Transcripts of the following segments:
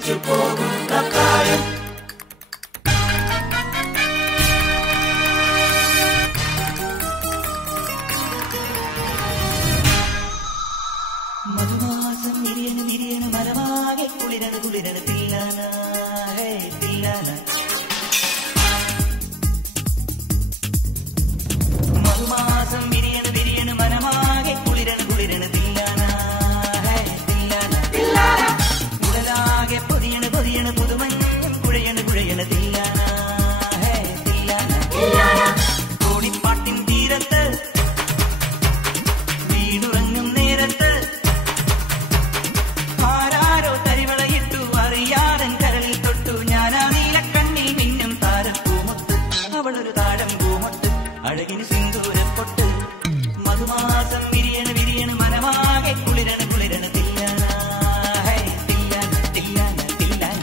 ഒന്നിച്ചു പോകുന്ന കാലം. മധുമാസം വിരിയണ് വിരിയണ് മരമാകെ കുളിരണ് കുളിരണ് തില്ലാന തില്ലാന. മധുമാസം വിരിയണ് വിരിയണ് മരമാകെ കുളിരണ് കുളിരണ് തില്ലാന തില്ലാന തില്ലാന. ഉടലാകെ പൊതിയണ് പൊതിയണ് പുതുമഞ്ഞും കുഴയണ് കുഴയണ് തില്ലാന തില്ലാന തില്ലാന. കോടിപ്പാട്ടിൻ തീരത്ത് വീടുറങ്ങും നേരത്ത് ആരാരോ തരിവളയിട്ടു അറിയാതൻ കരളിൽ തൊട്ടു ഞാനാ നീലക്കണ്ണിൽ മിന്നും താരപ്പൂമൊത്ത്. അവളൊരു താഴം പൂമൊട്ട് അഴകിന് സിന്ദൂരപ്പൊട്ട്. മധുമാസം വിരിയണ് വിരിയണ് മനമാകെ കുളിരണ് കുളിരണ് തില്ലാന തില്ലാന തില്ലാന തില്ലാന.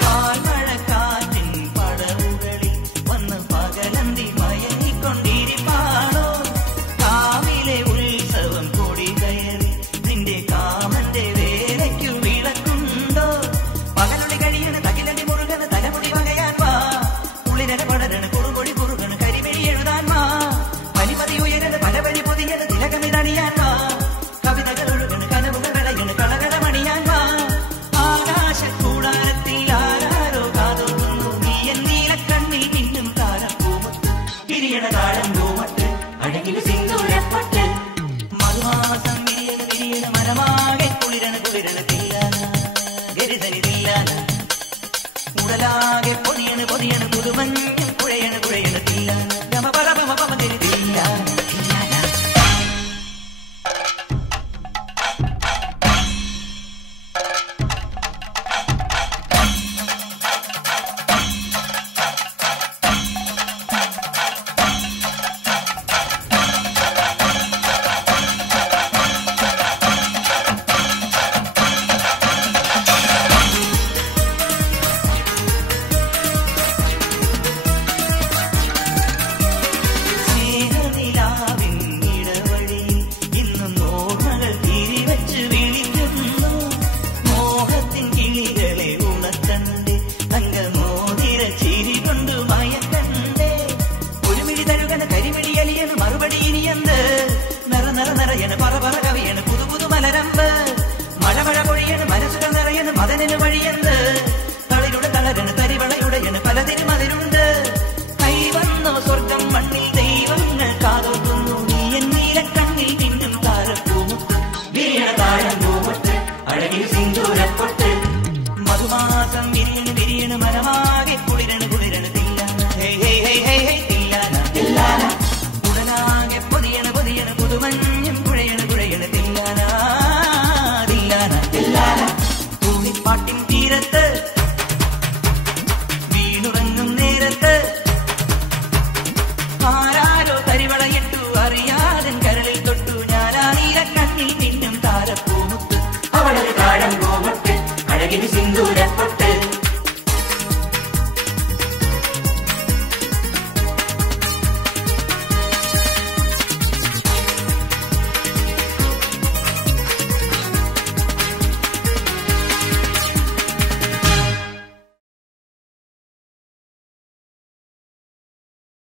പാൽമഴക്കാറ്റിൻ പടവുകളിൽ വന്ന് പകലന്തി മയങ്ങിക്കൊണ്ടിരിപ്പാണോ? കാവിലെ ഉത്സവം കൊടി കയറി നിന്റെ കാമന്റെ വേലയ്ക്കു വിളക്കുണ്ടോ? പകലൊളി കഴിയണ് തകിലടി മുറുകണ് തലമുടി വകയാൻ വാ. കുളിരന പടരണ് കുറുകൊടി കുറുകണ് കരിമിഴി എഴുതാൻ വാ. പനിമതി ഉയരണ് പല വഴി പൊതിയണ് തിലകമിതണിയാൻ വാ. കവിതകൾ ഒഴുകണ് കനവുകൾ വിളയണ് കളകടമണിയാൻ വാ. ആകാശക്കൂടാരത്തിൽ ആരാരോ കാതോർക്കുന്നു നീയൻ നീലക്കണ്ണിൽ മിന്നും താരപ്പൂമൊത്ത്. വിരിയണ താഴം പൂമൊട്ട് അഴകിന് സിന്ദൂരപ്പൊട്ട്. മധുമാസം വിരിയണ വിരിയണ മരമാകെ കുളിരണ് കുളിരണ് തില്ലാന ഗരിതനി തില്ലാന. ഉടലാകെ പൊതിയണ് പൊതിയണ് പുതുമഞ്ഞും കുഴയണ് കുഴയണ് തില്ലാന ഗമ പല പമ പമ ഗരി തില്ലാന തില്ലാന. സ്നേഹനിലാവിൻ ഇടവഴിയിൽ ഇന്നും ഓർമ്മകൾ തിരിവച്ച് വിളിക്കുന്നു. മോഹത്തിൻ കിളികളെ ഉണർത്തണ്ടേ തങ്കമോതിര ചിരി കൊണ്ടു മയക്കണ്ടേ. ഒരു മിഴി തരുകണ കരിമിഴി അലിയണ് മറുപടി ഇനിയെന്ത്. നിറ നിറ നിറയണ് പറ പറ കവിയണ് പുതു പുതു മലരമ്പ്. മഴ മഴ പൊഴിയണ് മനസ്സുകൾ നിറയണ് മദനന് വഴിയെന്ത്.